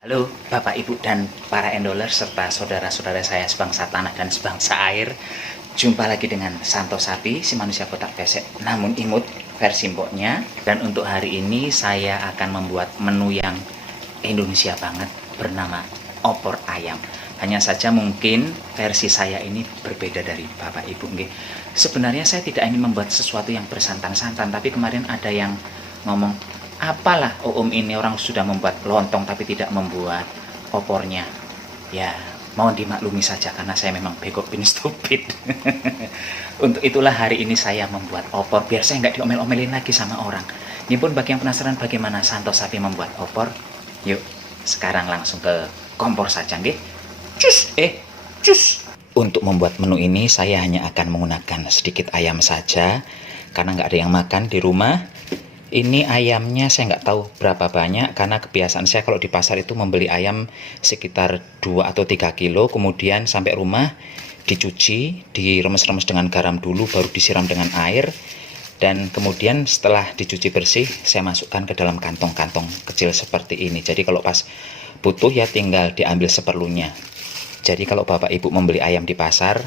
Halo Bapak Ibu dan para endolers serta saudara-saudara saya sebangsa tanah dan sebangsa air. Jumpa lagi dengan Santo Sapi, si manusia kotak besek namun imut versi mboknya. Dan untuk hari ini saya akan membuat menu yang Indonesia banget bernama opor ayam. Hanya saja mungkin versi saya ini berbeda dari Bapak Ibu. Sebenarnya saya tidak ingin membuat sesuatu yang bersantan-santan, tapi kemarin ada yang ngomong, apalah ini orang sudah membuat lontong tapi tidak membuat opornya. Ya, mohon dimaklumi saja karena saya memang bego bin stupid. Untuk itulah hari ini saya membuat opor biar saya nggak diomel-omelin lagi sama orang. Ini pun bagi yang penasaran bagaimana Santo Sapi membuat opor, yuk sekarang langsung ke kompor saja, nggih. Cus. Untuk membuat menu ini saya hanya akan menggunakan sedikit ayam saja karena nggak ada yang makan di rumah. Ini ayamnya saya nggak tahu berapa banyak karena kebiasaan saya kalau di pasar itu membeli ayam sekitar 2 atau 3 kilo, kemudian sampai rumah dicuci, diremes-remes dengan garam dulu, baru disiram dengan air, dan kemudian setelah dicuci bersih saya masukkan ke dalam kantong-kantong kecil seperti ini. Jadi kalau pas butuh ya tinggal diambil seperlunya. Jadi kalau Bapak Ibu membeli ayam di pasar,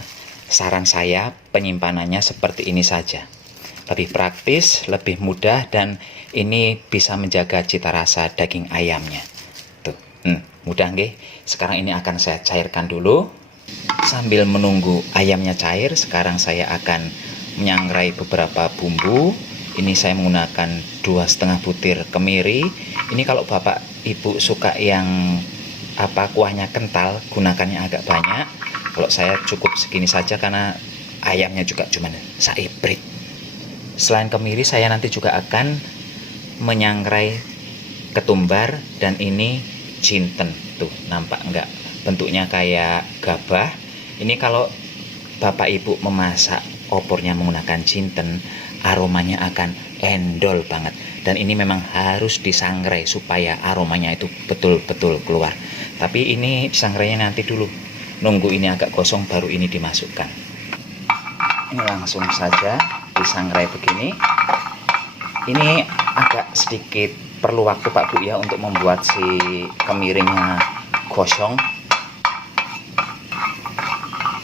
saran saya penyimpanannya seperti ini saja. Lebih praktis, lebih mudah, dan ini bisa menjaga cita rasa daging ayamnya. Tuh, mudah nggih. Sekarang ini akan saya cairkan dulu. Sambil menunggu ayamnya cair, sekarang saya akan menyangrai beberapa bumbu. Ini saya menggunakan 2,5 butir kemiri. Ini kalau Bapak Ibu suka yang kuahnya kental, gunakannya agak banyak. Kalau saya cukup segini saja karena ayamnya juga cuma saibrit. Selain kemiri, saya nanti juga akan menyangrai ketumbar, dan ini jinten. Tuh, nampak enggak? Bentuknya kayak gabah. Ini kalau Bapak Ibu memasak opornya menggunakan jinten, aromanya akan endol banget. Dan ini memang harus disangrai supaya aromanya itu betul-betul keluar. Tapi ini disangrainya nanti dulu. Nunggu ini agak gosong baru ini dimasukkan. Ini langsung saja disangrai begini. Ini agak sedikit perlu waktu Pak Bu ya untuk membuat si kemiringnya gosong.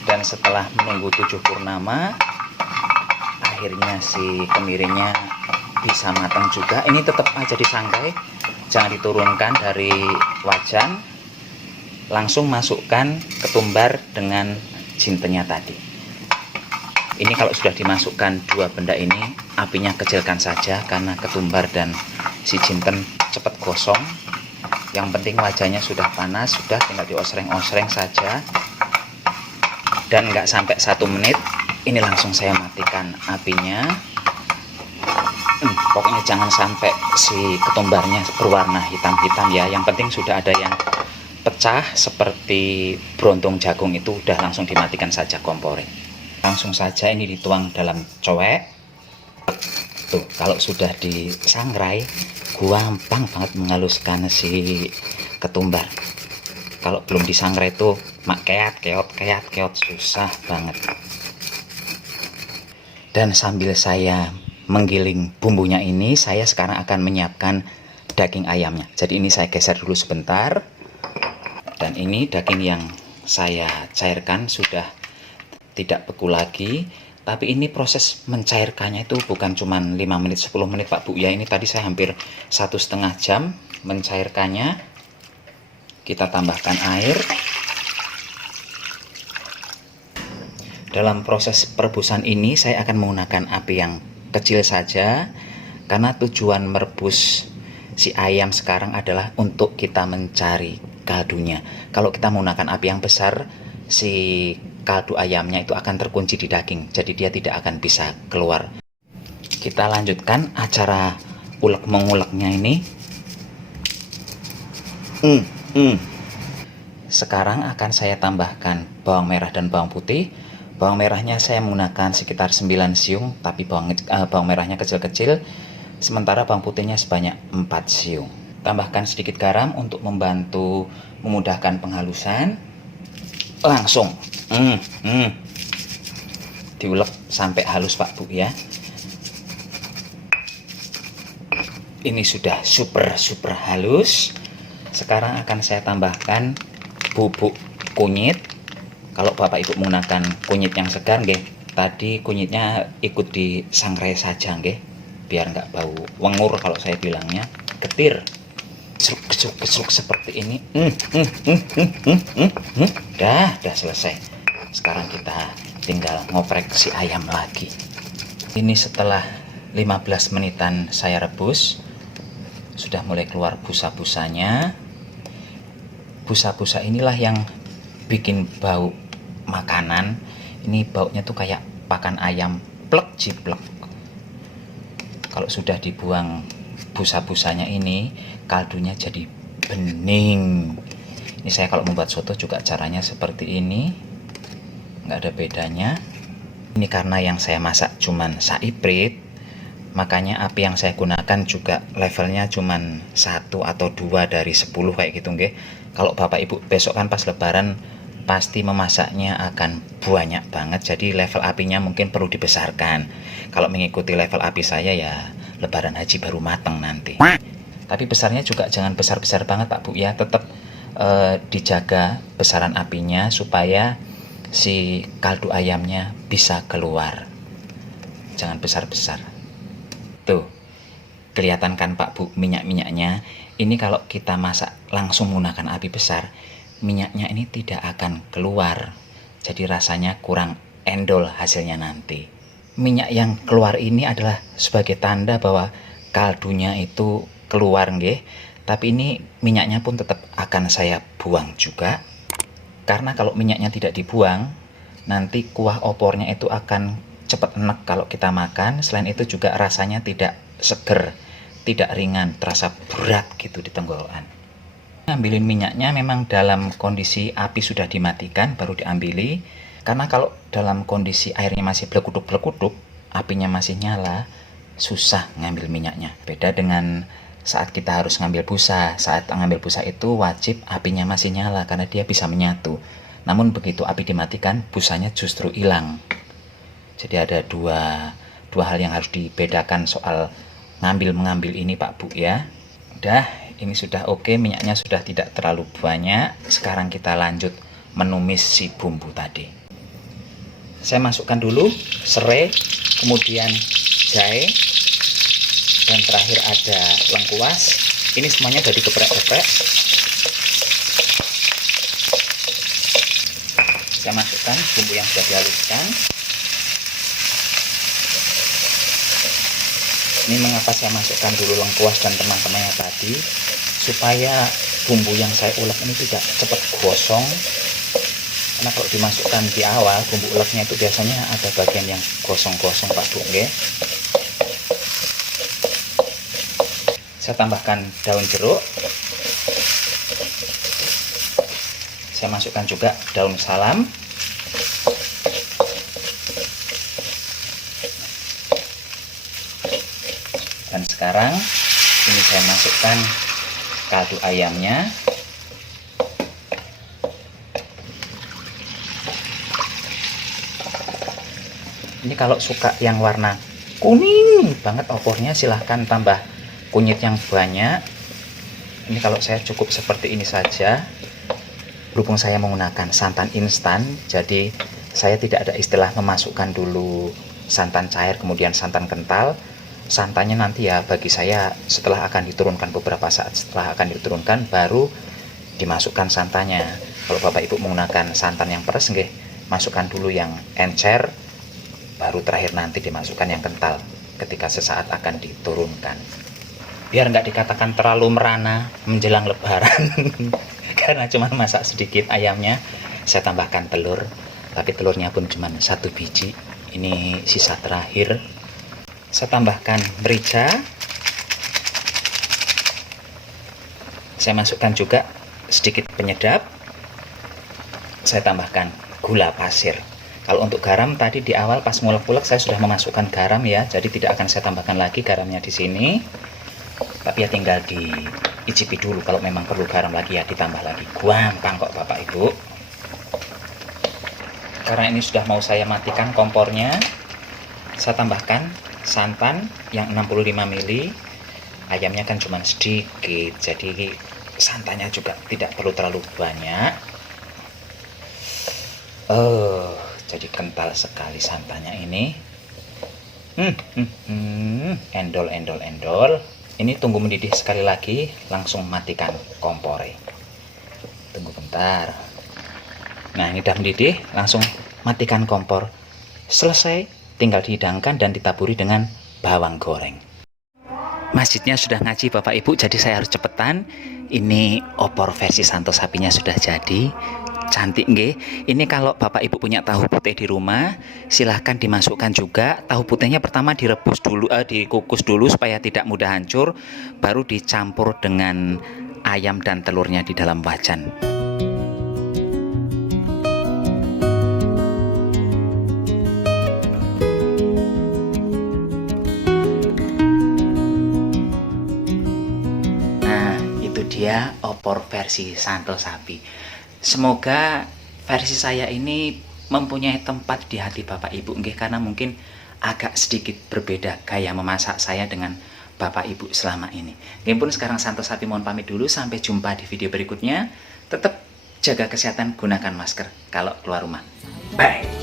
Dan setelah menunggu 7 purnama, akhirnya si kemiringnya bisa matang juga. Ini tetap aja disangrai, jangan diturunkan dari wajan. Langsung masukkan ketumbar dengan jintennya tadi. Ini kalau sudah dimasukkan dua benda ini, apinya kecilkan saja karena ketumbar dan si jinten cepat gosong. Yang penting wajahnya sudah panas, sudah tinggal diosreng-osreng saja. Dan nggak sampai 1 menit, ini langsung saya matikan apinya. Pokoknya jangan sampai si ketumbarnya berwarna hitam-hitam ya. Yang penting sudah ada yang pecah seperti brontong jagung itu, udah langsung dimatikan saja kompornya. Langsung saja ini dituang dalam cowek. Tuh, kalau sudah disangrai, gampang banget menghaluskan si ketumbar. Kalau belum disangrai tuh mak keot susah banget. Dan sambil saya menggiling bumbunya ini, saya sekarang akan menyiapkan daging ayamnya. Jadi ini saya geser dulu sebentar. Dan ini daging yang saya cairkan sudah tidak beku lagi, tapi ini proses mencairkannya itu bukan cuma 5 menit 10 menit Pak Bu ya. Ini tadi saya hampir 1,5 jam mencairkannya. Kita tambahkan air. Dalam proses perebusan ini saya akan menggunakan api yang kecil saja karena tujuan merebus si ayam sekarang adalah untuk kita mencari kaldunya. Kalau kita menggunakan api yang besar, si kaldu ayamnya itu akan terkunci di daging, jadi dia tidak akan bisa keluar. Kita lanjutkan acara ulek menguleknya ini. Sekarang akan saya tambahkan bawang merah dan bawang putih. Bawang merahnya saya menggunakan sekitar 9 siung, tapi bawang merahnya kecil-kecil, sementara bawang putihnya sebanyak 4 siung. Tambahkan sedikit garam untuk membantu memudahkan penghalusan. Langsung diulek sampai halus Pak Bu ya. Ini sudah super halus. Sekarang akan saya tambahkan bubuk kunyit. Kalau Bapak Ibu menggunakan kunyit yang segar nggih, tadi kunyitnya ikut disangrai saja nggih, biar nggak bau wengur kalau saya bilangnya. Getir, kesuk seperti ini. Dah selesai. Sekarang kita tinggal ngoprek si ayam lagi. Ini setelah 15 menitan saya rebus, sudah mulai keluar busa-busanya. Busa-busa inilah yang bikin bau makanan. Ini baunya tuh kayak pakan ayam plek jiplek. Kalau sudah dibuang busa-busanya ini, kaldunya jadi bening. Ini saya kalau membuat soto juga caranya seperti ini, nggak ada bedanya. Ini karena yang saya masak cuman saiprit, makanya api yang saya gunakan juga levelnya cuman 1 atau 2 dari 10 kayak gitu nggih. Kalau Bapak Ibu besok kan pas lebaran pasti memasaknya akan banyak banget, jadi level apinya mungkin perlu dibesarkan. Kalau mengikuti level api saya ya lebaran haji baru mateng nanti. Tapi besarnya juga jangan besar-besar banget Pak Bu ya, tetap dijaga besaran apinya supaya si kaldu ayamnya bisa keluar. Jangan besar-besar. Tuh, kelihatan kan Pak Bu minyak-minyaknya. Ini kalau kita masak langsung menggunakan api besar, minyaknya ini tidak akan keluar. Jadi rasanya kurang endol hasilnya nanti. Minyak yang keluar ini adalah sebagai tanda bahwa kaldunya itu keluar nggih. Tapi ini minyaknya pun tetap akan saya buang juga. Karena kalau minyaknya tidak dibuang, nanti kuah opornya itu akan cepat enek kalau kita makan. Selain itu juga rasanya tidak seger, tidak ringan, terasa berat gitu di tenggorokan. Ngambilin minyaknya memang dalam kondisi api sudah dimatikan baru diambili. Karena kalau dalam kondisi airnya masih blekutuk-blekutuk, apinya masih nyala, susah ngambil minyaknya. Beda dengan saat kita harus ngambil busa. Saat ngambil busa itu wajib apinya masih nyala karena dia bisa menyatu. Namun begitu api dimatikan, busanya justru hilang. Jadi ada dua hal yang harus dibedakan soal ngambil-mengambil ini Pak Bu ya. Udah, ini sudah oke, minyaknya sudah tidak terlalu banyak. Sekarang kita lanjut menumis si bumbu tadi. Saya masukkan dulu serai, kemudian jahe, dan terakhir ada lengkuas. Ini semuanya udah digeprek-geprek. Saya masukkan bumbu yang sudah dihaluskan. Ini mengapa saya masukkan dulu lengkuas dan teman-temannya tadi, supaya bumbu yang saya ulek ini tidak cepat gosong. Karena kalau dimasukkan di awal, bumbu uleknya itu biasanya ada bagian yang gosong-gosong Pak Bu nggih. Saya tambahkan daun jeruk. Saya masukkan juga daun salam. Dan sekarang ini saya masukkan kaldu ayamnya. Ini kalau suka yang warna kuning banget opornya, silahkan tambah kunyit yang banyak. Ini kalau saya cukup seperti ini saja. Berhubung saya menggunakan santan instan, jadi saya tidak ada istilah memasukkan dulu santan cair kemudian santan kental. Santannya nanti ya bagi saya setelah akan diturunkan, beberapa saat setelah akan diturunkan baru dimasukkan santannya. Kalau Bapak Ibu menggunakan santan yang peres nggih, masukkan dulu yang encer, baru terakhir nanti dimasukkan yang kental ketika sesaat akan diturunkan. Biar nggak dikatakan terlalu merana menjelang lebaran. Karena cuma masak sedikit ayamnya, saya tambahkan telur, tapi telurnya pun cuma 1 biji. Ini sisa terakhir. Saya tambahkan merica. Saya masukkan juga sedikit penyedap. Saya tambahkan gula pasir. Kalau untuk garam tadi di awal pas ngulek-ngulek saya sudah memasukkan garam ya, jadi tidak akan saya tambahkan lagi garamnya di sini. Tapi ya tinggal diicipi dulu, kalau memang perlu garam lagi ya ditambah lagi. Gampang kok Bapak Ibu. Karena ini sudah mau saya matikan kompornya, saya tambahkan santan yang 65 ml. Ayamnya kan cuma sedikit, jadi santannya juga tidak perlu terlalu banyak. Oh, jadi kental sekali santannya ini. Endol. Ini tunggu mendidih sekali lagi, langsung matikan kompornya. Tunggu bentar. Nah, ini udah mendidih, langsung matikan kompor. Selesai, tinggal dihidangkan dan ditaburi dengan bawang goreng. Masjidnya sudah ngaji Bapak Ibu, jadi saya harus cepetan. Ini opor versi santo sapinya sudah jadi. Cantik nggih. Ini kalau Bapak Ibu punya tahu putih di rumah, silahkan dimasukkan juga. Tahu putihnya pertama direbus dulu, dikukus dulu supaya tidak mudah hancur, baru dicampur dengan ayam dan telurnya di dalam wajan. Nah, itu dia opor versi santo sapi. Semoga versi saya ini mempunyai tempat di hati Bapak Ibu nggih, karena mungkin agak sedikit berbeda gaya memasak saya dengan Bapak Ibu selama ini. Nggih pun sekarang santo sapi mohon pamit dulu, sampai jumpa di video berikutnya. Tetap jaga kesehatan, gunakan masker kalau keluar rumah. Bye.